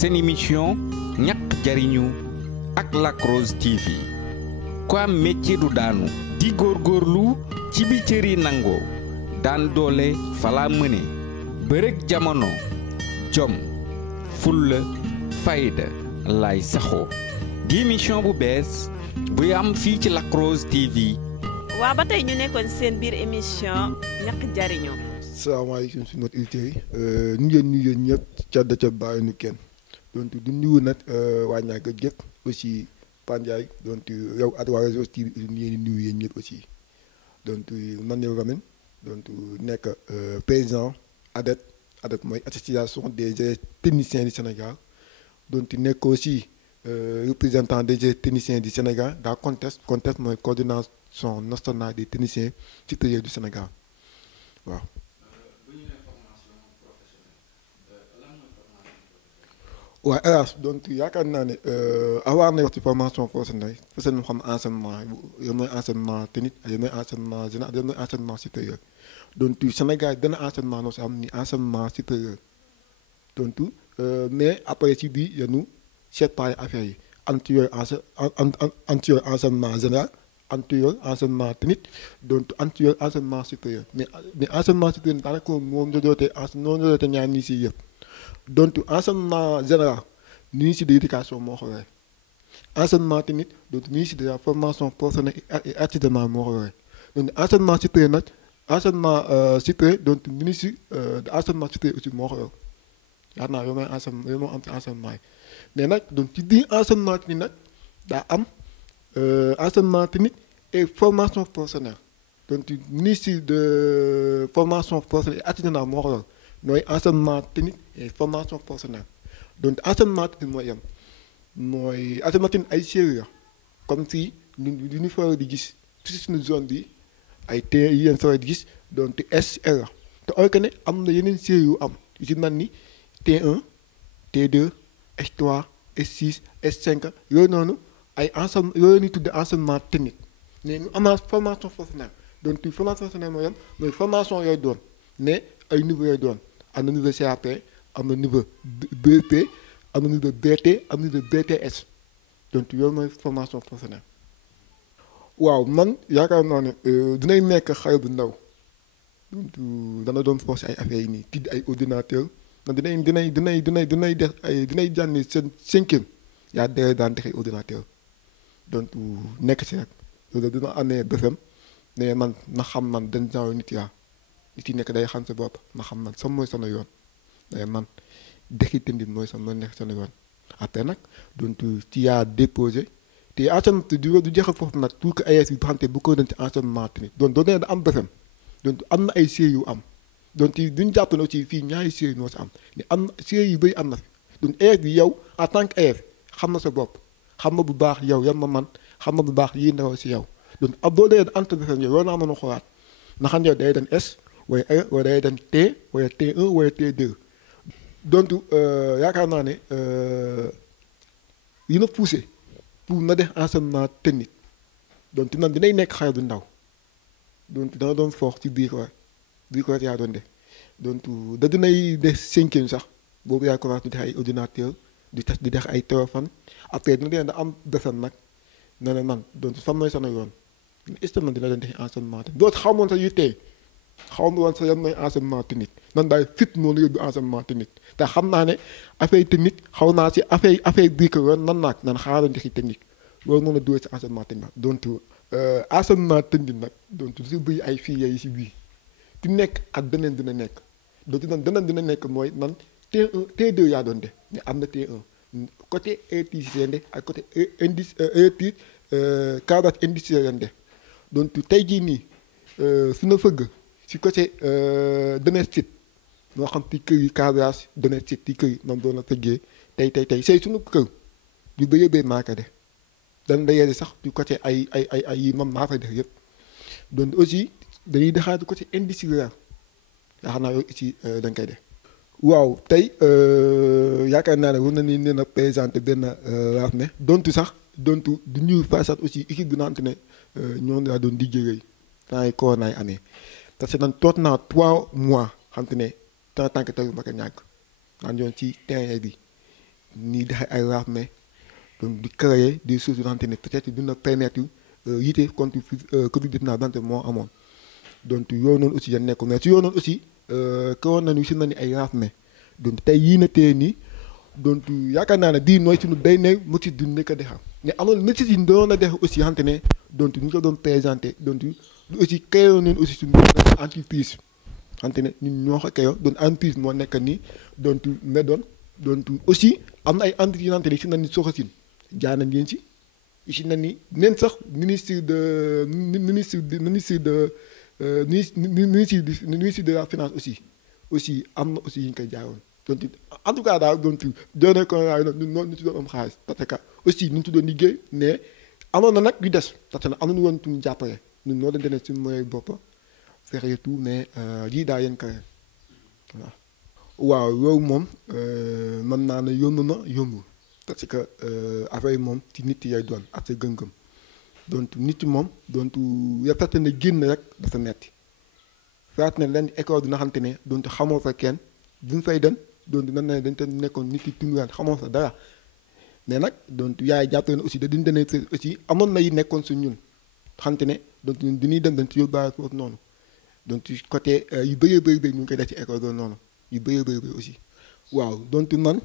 seen émission ñaq jariñu ak Lac Rose TV ku am métier du daanu di góorgóorlu ci bi cëri nangoo daan doole fala mëne bërëg jamono jom fulla fayda lay saxoo di émission bu bees buy am fii ci Lac Rose TV. waa ba tey ñu nekkoon seen biir émission ñaq jariñu. salaamaaleykum suñu mbokki auditeurs yi ñu ngi leen nuyu ñëpp ca da bàyyi nu kenn donc du nuyu nag waa Niaga gépp aussi Pandiaye donc yow at waa Rose TV ñu ngi leen di nuyu yéen ñëpp aussi donc man yow Lamine donc nekk président ADET mooy association des techniciens du Sénégal donc nekk aussi représentant des techniciens du Sénégal dans contexte mooy coordination nationale des techniciens supérieurs du Sénégal waaw. waaw hélas donc yaakaar naa ne avoir na wax ci formation professionnelle parce que ñu xam enseignement yow mooy enseignement technique yow mooy enseignement général yow mooy enseignement supérieur donc Sénégal benn enseignement noo si am ni enseignement supérieur donc mais après ci biir yenu séparé affaire yi anti yooyu enseignement général anti yooyu enseignement technique donc anti yooyu enseignement supérieur mais enseignement supérieur daanaka moom la dootee noonu la dootee ñaar ñii si yëpp. donc enseignement général ministre de l'éducation moo ko yore enseignement technique donc ministre de la formation professionnelle et artisanale moo ko yore donc enseignement supérieur nag enseignement supérieur donc ministre de enseignement supérieur aussi moo ko yor yaakaar naa yow mooy enseignement yi mais nag donc ci biir enseignement technique nag daa am enseignement technique et formation professionnelle donc ministre de formation professionnelle et artisanale moo ko yor mooy enseignement technique et formation professionnelle donc enseignement technique mooy yem mooy enseignement technique ay série comme si li ñu faral di gis ci suñu zone bi ay T yi yéen faral di gis donc SR te or que ne am na yeneen série yu am yu ci mel ni T1 T2 S3 S6 S5 yooyu noonu ay enseignement yooyu ñuy tudde enseignement technique mais ñu am formation professionnelle donc formation professionnelle mooy yem mooy formation yooyu doon mais ay niveau yooyu doon am na niveau CAP am na niveau BP am na niveau BT am na niveau BTS donc yooyu mooy formation professionnelle. waaw man yaakaar naa ne dinañ nekk xale bu ndaw donc dana doon force ay affaires yi nii tidd ay ordinateur ndax dinañ def ay dinañ jànni seen cinquième yaa dee daan defee ordinateur donc nekk si rek loolu dina amee BFEM ne man na xam man dañ genre nit yaa nit yi nekk day xam sa bopp ma xam man sam mooy sama yoon day man dekki tëndit mooy sama nekk sama yoon après nag donc ci yaa déposé te enseignement du jeexal foofu nag tout que AES bi xamante bu ko doon ci enseignement technique donc doo nee da am BFEM donc am na ay séries yu am donc duñu jàpp ne aussi fii ñaari séries noo si am mais am na séries yu bëri am na fi donc AES bi yow en tant que AES xam na sa bopp xam na bu baax yow yan ma man xam na bu baax yii ndaw si yow donc ab doo dee entre BFEM yow naa mën a xoolaat na xam yow day dem S wala E wala day dem T wala T1 wala T2 donc yaakaar naa ne yi na poussé pour na def enseignement technique donc nag dinañ nekk xale bu ndaw donc dana doon foox ci biir ko yaa doon def donc da dinay def cinquième sax boobu yaa commencé di def ay ordinateur di def ay téléphone après dina leen da am BFEM nag ne ne man donc fan mooy sama yoon est-ce que man dina leen def enseignement technique dootu xamoon sax yu tey xaw ma woon sax yan mooy enseignement technique nan daay fit noonu yóbbu enseignement technique te xam naa ne affaire technique xaw naa si affaire bii ko yoon nan xaaral ndexi technique loolu noonu la duwee si enseignement technique donc enseignement technique nag donc si bëri ay fii yi si bii di nekk ak beneen dina nekk donc dina nekk mooy man T1 T2 yaa doon def mais am na T1 côté électricité ak côté électrique cadre industriel def donc tey jii nii su na fëgg si côté domestique moo xam ci kër yi cadrage domestique ci kër yi moom doon na tëggee tey say suñu kër yu bëri maa ko def dañ dayee sax du côté ay yi moom maa fay def yëpp donc aussi dañuy dexaat du côté industriel yaa xam naa yooyu aussi dañ koy def waaw tey yaakaar naa ne war na ni nee na présenté benn raaf ne dontu sax dontu du ñuy façat aussi équipe bi nante ne ñoo daa doon di liggéey temps yi corona yi amee parce que man toog naa 3 mois xam te ne tant que taw ma ko ñàkk naan yoon ci terrain bi ni dexe ay raafme donc di créer des choses yoo xamante ne peut-être dina permettre yitte contre Covid-19 dante moo amoon donc yooyu noonu aussi yan nekk mais ci yooyu noonu aussi kawoon nañu si na ni ay raafme donc tey yii na tee nii donc yaakaar naa ne bii nooy suñu day ne métier du nekk a defar mais amoon métier yi doon a def aussi xamante ne donc ñu ko doon présenté donc lu aussi créé nañu aussi suñu entreprise xamante ne ñun ñoo ko créé donc entreprise moo nekk nii donc mais donc aussi am na ay entreprises yoo xamante ne si na ni soxasin jaay nañ leen si si na ni neen sax ministre de la finance aussi am na aussi yu ñu koy jaayoon donc en tout cas daal donc doone ko waaye noonu ñu ci doon am xaalis parce que aussi ñu ci doon liggéey mais amoon na nag yu des parce que amuñu woon tuñu jàppale ñun noo doon demee suñu moyen bopp fexe tout mais lii daa yéen kay waaw yow moom mën naa ne yomb na yombul parce que affaire yi moom ci nit yi lay doon ak sa gëm-gëm donc nit yi moom donc yàppate ne génn rek dafa metti faat ne leen école dina xamante ne donc xamoo fa kenn duñ fay dem donc dina ne dañ te nekkoon nit yi tungaan xamoo fa dara mais nag donc yaay jàppale ne aussi da diñ dene aussi amoon na yi nekkoon su ñun xamante ne donc ñun dañuy dem dañ ci yóbbaale foofu noonu donc ci côté yu bëree bëri ñu ngi koy def ci école doon noonu yu bëree bëri aussi waaw donc man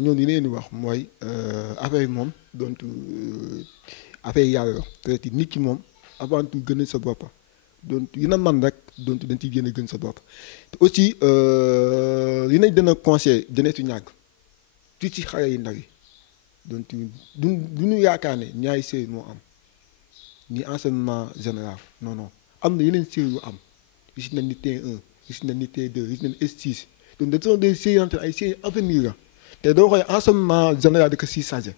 ñoom li leen di wax mooy affaire yi moom donc affaire yi yàlla la te nit ki moom avant tout gën sa bopp donc yi na man rek donc dañ ciy gën sa bopp te aussi li nañ dana conseil dana ci ñàgg ci xale yi ndaw yi donc du ñu yaakaar ne ñaari série moo am ni enseignement général non am na yeneen série yu am gis nañ ni T1 gis nañ ni T2 gis nañ ni S6 donc ce sont des séries ay séries avenir la te doo xoolee enseignement général di ko si chargé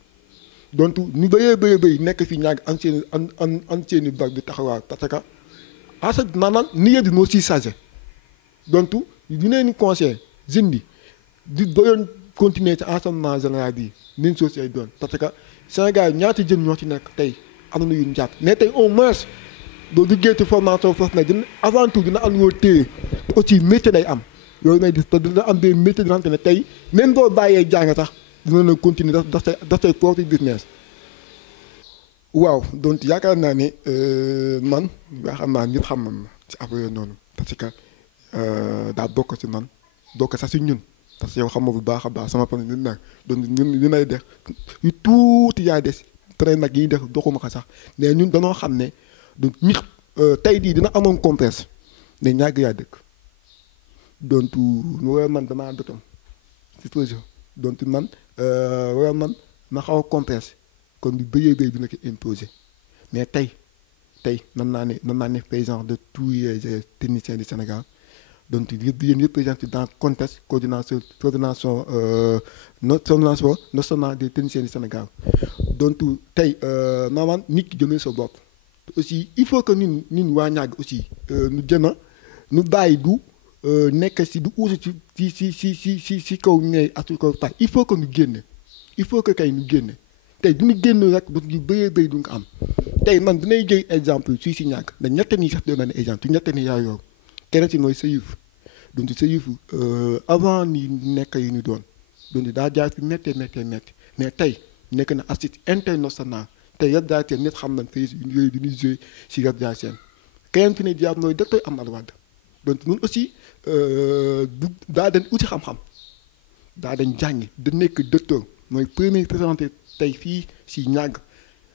donc ñu bëri nekk fi ñàgg an seeni bac bi taxawaay parce que enseignement maanaam ni yéen di moo si chargé donc ñu leen di conseil jeune bi di doyoon continuer ci enseignement général bi nin social doon parce que Sénégal ñaata jeunes ñoo ci nekk tey am na yu ñu jàpp mais tey au moins doo duggee ci formation foofu nag dina avant tout dina am yoo téye aussi métier day am yooyu ngay gis te dina am des métiers yoo xamante ne tey même boo bàyyee jàng sax dina la continuer daf say propre business. waaw donc yaakaar naa ne man yaakaar naa ñëpp xam nañ ma ci affaire yooyu noonu parce que daa bokk ci man bokk sax ci ñun parce que yow xam nga bu baax a baax sama famille nag donc ñun li may def yu tuuti yaay des très nag yi def doxuma ko sax mais ñun danoo xam ne donc nit tey jii dina amoon complexe ne ñàgg yaa dëkk donc wala man damaa dotam ci projet donc man wala man ma xaw a complexe kon lu bëree bëri dina ko imposer mais tey mën naa ne paysan de tous les techniciens du Sénégal donc yéen yëpp présent dans contexte coordination nationale des techniciens du Sénégal donc tey maanaam nit ki jëmee sa bopp aussi il faut que ñun waa ñàgg aussi ñu jëm a ñu bàyyi du nekk si du uusi ci kaw ñeey ak ci kaw taay il faut que ñu génne il faut que kay ñu génne tey du ñu génn rek donc yu bëree bëri du nga am tey man dinay jël exemple si ñàgg da ñette nii sax doon na ne exemple ci ñette nii yaa yor kenn ci mooy Seyif donc Seyif avant ni nekk yi ñu doon donc daa jaar fi méttee mais tey nekk na artiste international tey Yat Daa Seen ñett xam nañ fii yooyu du ñuy joué si Yat Daa Seen keneen fi ne jaar mooy docteur Amadou Wade donc ñun aussi daa dañ uti xam-xam daa dañ jàngi da nekk docteur mooy premier présenté tey fii si ñàgg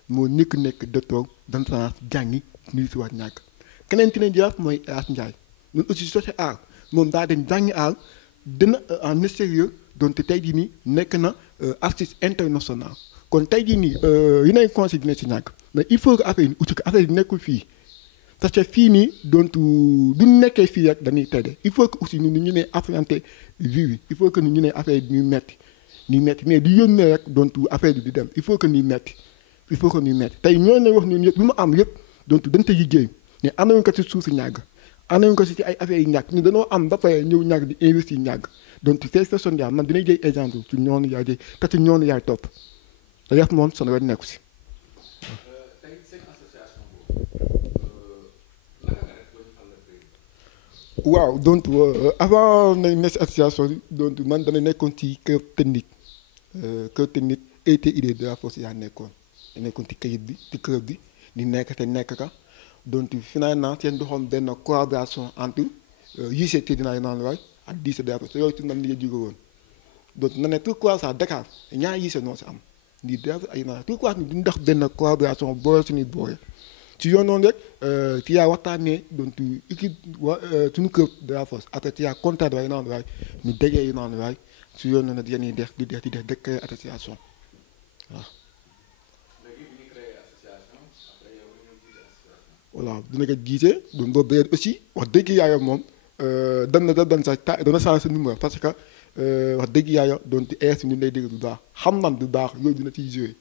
moo nekk docteur dañ fa jàngi nuyu si waat ñàgg keneen ki ne jaar mooy As Ndiaye ñun aussi soci aar moom daa dañ jàngi aar dina en extérieur donc tey jii nii nekk na artiste international kon tey jii nii yi nay conseil dina si ñàgg mais il faut que affaire yi uti ko affaire yi nekkul fii parce que fii nii donc du nekkee fii rek dañuy tedde il faut que aussi ñu ne affronter vie bi il faut que ñu ne affaire yi ñuy metti mais di yónnee rek donc affaire bi di dem il faut que ñuy metti tey ñoo ne wax ñun yëpp lu mu am yëpp donc dañ te liggéey mais amuñu ko ci suufu ñàgg amuñu ko ci ay affaires yi ñàkk ñu dañoo am ba pare ñëw ñàgg di investir ñàgg donc ces personnes là man dinay jël exemple ci ñoonu yaay jëy parce que ñoonu yaay topp da def moom son wet nekku si waaw donc avant nañ ne si association bi donc man dana nekkoon ci kër technique kër technique ETID de la force yaa nekkoon ci kayit bi ci kër bi di nekk te nekk ka donc finalement seen doxoon benn collaboration entre UCT dina naan waay ak lycée de la force yooyu ci man li jóge woon donc na ne pourquoi ça Dakar ñaari lycée noo si am lii de ay naa pourquoi ni duñ def benn collaboration boole suñuy boole ci yoon noonu rek ci yaa waxtaanee donc équipe suñu kër de la force après ci yaa contact waaye naan waay ñu déggee naan waay su yoon noonu dañuy def di créer association waaw. voilà dina ko gisee donc boobu aussi wax dëgg yaayam moom dan sax dana changé sa numéro parce que wax dëgg yaayam donc es ñu lay dégg du baax xam nan du baax yooyu dina ciy joué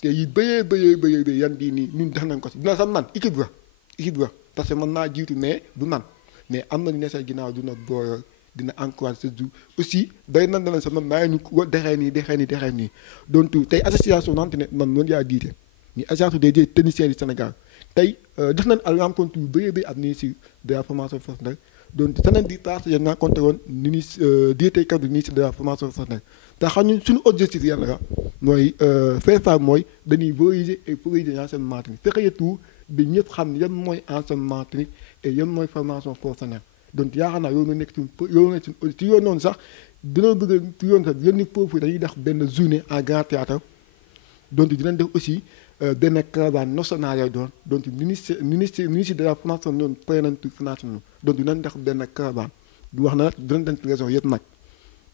te yi bëyee yan bii nii ñun def nañ ko si dina sax nan équipe ba parce que mën naa jiitu mais du nan mais am na ñu ne sa ginnaaw dina booyal dina encouragé sa jour aussi day nan danañ sax man maa ngi ñu dexee nii donc tey association nante ne man noonu yaa jiite ni association des techniciens du Sénégal tey def nañ ay rencontre yu bëri ak ministre de la formation professionnelle donc semaine bi passée yéen rencontré woon directeur du ministre de la formation professionnelle te xam ñu suñu objectif yàlla la mooy FEFA mooy dañuy valoriser et prioriser l'enseignement technique fexe tout bi ñëpp xam ne yan mooy enseignement technique et yan mooy formation professionnelle donc yaakaar naa yow na nekk ci yoon noonu sax dina bëgg ci yoon sax yenn foofu dañuy def benn journée en grand théâtre donc dinañ def aussi benn caravane nationale yooyu doon donc ministre de la formation ñoom pare nañ tout financement donc dinañ def benn caravane du wax na dinañ dem ci région yëpp nag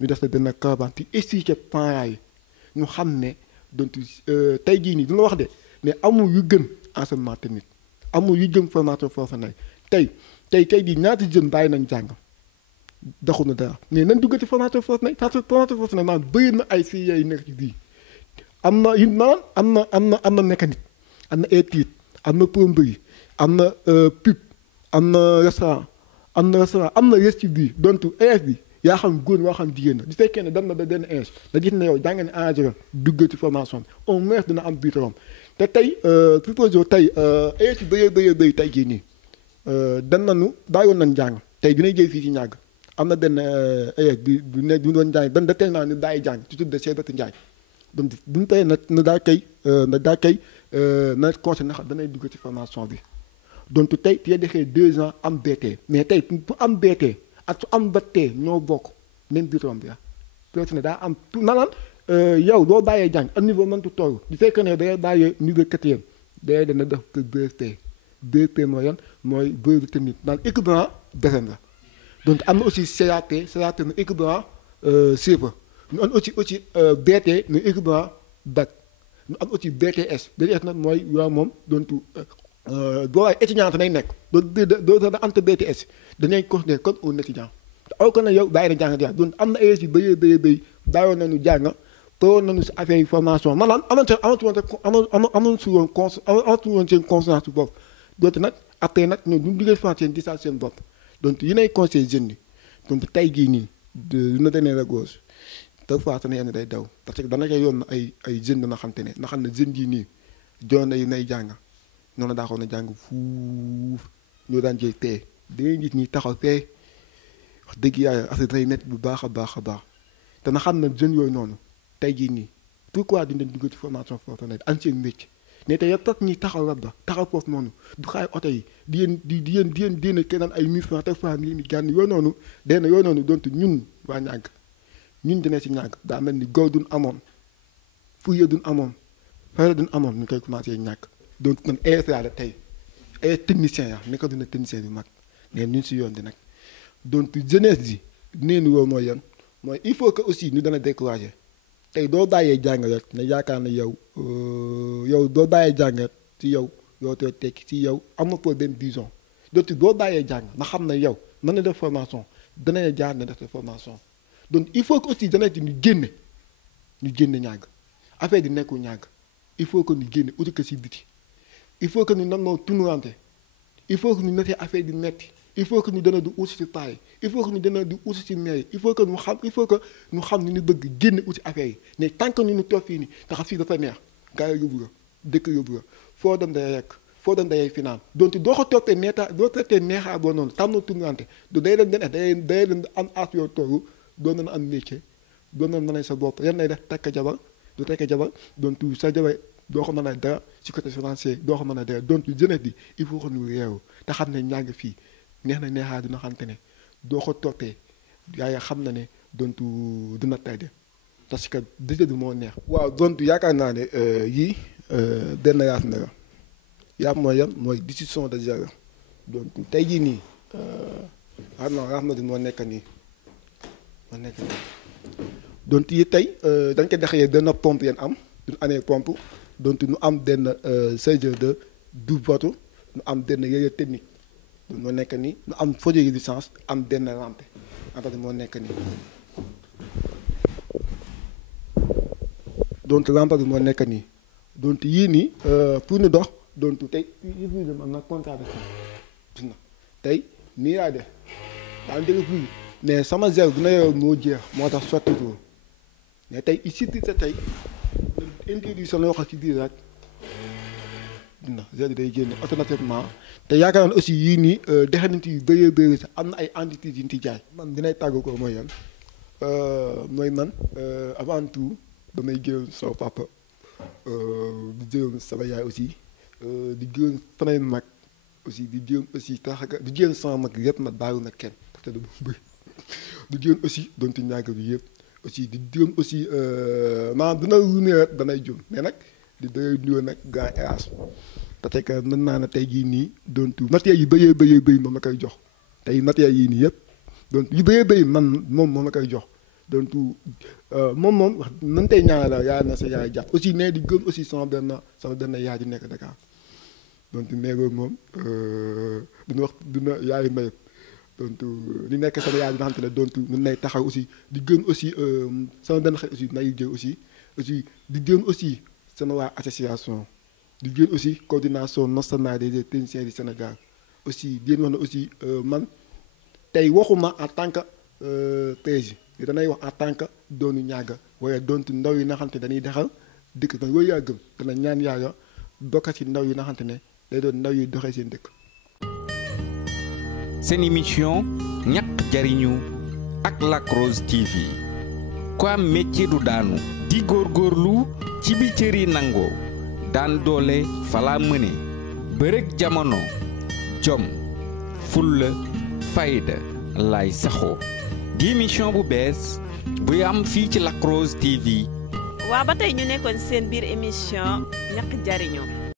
ñu def benn caravane ci expliquer parents yi ñu xam ne donc tey jii nii dina wax de mais amul yu gën enseignement technique amul yu gën formation professionnelle tey jii ñaata jeunes bàyyi nañ jàng daxu na dara mais nañ dugg ci formation professionnelle parce que formation professionnelle maanaam bëri na ay filières yu nekk ci biir am na yu maanaam am na mécanique am na étude am na plomberie am na pub am na restaurant am na res ci biir donc élève bi yaa xam góor yaa xam jigéen na bu fekkee ne dem na ba benn âge da gis ne yow jàng ne engrais dugg ci formation bi au moins dina am biitorom te tey proposé tey élèves yi bëri tey jii nii dan nañu daayoon nañ jàng tey dinay jël fii ci ñàgg am na benn élève bi du doon jàng dan da teel naa ni daay jàng ci tudde Cheikh Ndiaye donc bu ñu tey na daa kay na conseil na xam danay dugg ci formation bi donc tey te defee 2 ans am BT mais tey pour am BT ak su am BT ñoo bokk même biitorom bi ne daa am tout maanaam yow doo bàyyee jàng ak niveau mëntu toll du fekk ne day bàyyee niveau 4e day dana def BT mooy yan mooy brevet technique naan équivalent BFEM la donc am na aussi CAT na équivalent CFEE ñu am aussi BT ñu équivalent BAC ñu am aussi BTS nag mooy yow moom donc boo waaye étudiant nay nekk doo da ante BTS dañuy considérer comme un étudiant te aw ko ne yow bàyyi na jàng di donc am na élèves yi bëy daayoon nañu jàng teewoon nañu si affaire yi formation maanaam amatu woon seen conscience bopp donc nag après nag ñoom ñu duggee formation di saa seen bopp donc yi nay conseil jeunes yi donc tey jii nii du na demee la gauche des fois sa yenn day daw parce que dana koy yoon ay jeunes dana xam te ne na xam ne jeunes yi nii joona yi nay jàng noonu daa xoon na jàng fuuf ñoo daan jël tee dangay gis ñi taxaw fee wax dëgg yàlla affaire day nekk bu baax a baax te na xam ne jeunes yooyu noonu tey jii nii pourquoi duñ leen dugg ci formation professionnelle am seen métier mais tey yëpp ñi taxaw rab ba taxaw foofu noonu du xaay oto yi di yéen keneen ay 1000 francs te fois nii ni gànn yooyu noonu dena yooyu noonu donc ñun waa ñàgg ñun dina si ñàgg daa mel ni góor duñ amoon fuye duñ amoon fayda duñ amoon ñu koy commencé ñàkk donc man ESA la tey ay technicien ya ne ko dina technicien bi mag mais ñun si yoon di nag donc jeunesse ji neenu woo mooy yan mooy il faut que aussi ñu dana décourager tey doo bàyyee jàng rek ne yaakaar na yow doo bàyyee jàng ci yow too tekki ci yow am na pour benn vision donc doo bàyyee jàng na xam ne yow mën na def formation dana jaar na def formation donc il faut que aussi dana ci ñu génne ñàgg affaire di nekkul ñàgg il faut que ñu génne uti ko si biti il faut que ñu nan noo tunurante il faut que ñu netee affaire di metti il faut que ñu dana du usi si paay il faut que ñu dana du usi si maire il faut que ñu xam ni ñu bëgg génne uti affaire yi mais tant que ñu toog fii nii ndax fii dafa neex gars yi yóbbu la dëkk yóbbu la foo dem day rekk foo dem day finaan donc doo ko toppee neexaa boo noonu tam na tunurante du day dem am as yoo toogu doo mën a am métier doon na mën a sa bopp yan lay def tekk jabar du tekk jabar donc sa jabar doo ko mën a dara ci côté financier doo ko mën a dara donc jeunesse bi il faut que ñu réew te xam ne ñaa ngi fii neex na neexaa dina xamante ne doo ko toppee yaa xam na ne donc dina tayde parce que dëgg bi moo neex. waaw donc yaakaar naa ne yii benn yaas na la yaas mooy yan mooy décision de gérer donc tey jii nii yaas na di moo nekk nii donc yi tey dañ ko dexee benn pompe yeen am duñu amee pompe donc ñu am benn CG de du vote ñu am benn yëre technique moo nekk nii ñu am feuille de licence am benn lampe après moo nekk nii donc lampe bi moo nekk nii donc yii nii pour ñu dox donc tey yii nii am na contrat de gis na tey nii laa def daan dégg fii mais sama gel dina yow moo jeex moo tax sottitul mais tey ici tey introduction la wax ci biir rek dina gel day génne automatiquement te yaakaar naa aussi yii nii dexanit yu bëree bëri sax am na ay entités yu ñu ci jaay man dinay tàgg ko mooy yan mooy man avant tout damay gërëm sama papa di gërëm sama yaay aussi di gërëm samay mag aussi di gërëm aussi tax di gërëm sama mag yëpp nag bàyyiwu na kenn te du bëri di gërëm aussi donte ñàgg bi yëpp aussi di gërëm aussi maanaam dina lu rek danay jum mais nag di day nuyoo nag grand hélas parce que mën naa ne tey jii nii donc matériels yu bëri moom la koy jox tey matériels yii nii yëpp donc yu bëri man moom la koy jox donc moom wax mën tey ñaanal yaa na sa yaay jàpp aussi ne di gëm aussi sama benn yaay di nekk Dakar donc neegoo moom dina yaay may donc li nekk sama yaay dina xam te ne donc mën nay taxaw aussi di gëm aussi sama benn xel aussi nay jël aussi di gëm aussi sama waa association di gën aussi coordination nationale des techniciens du Sénégal aussi di wax na aussi man tey waxuma en tant que président danay wax en tant que doonu ñaaga waaye doontu ndaw yi nga xam te dañuy dexal dëkk da yooyu yaa gëm dana ñaan yaaga bokk ci ndaw yi nga xam te ne day doon ndaw yi doxee seen dëkk. seen émission ñaq jariñu ak Lac Rose TV ku am métier du daanu di góorgóorlu ci bi cëri nangoo daan doole fala mëne bërëg jamono jom fulla fayda lay saxoo di émission bu bees buy am fii ci Lac Rose TV. waa ba tey ñu nekkoon seen biir émission ñaq jariñu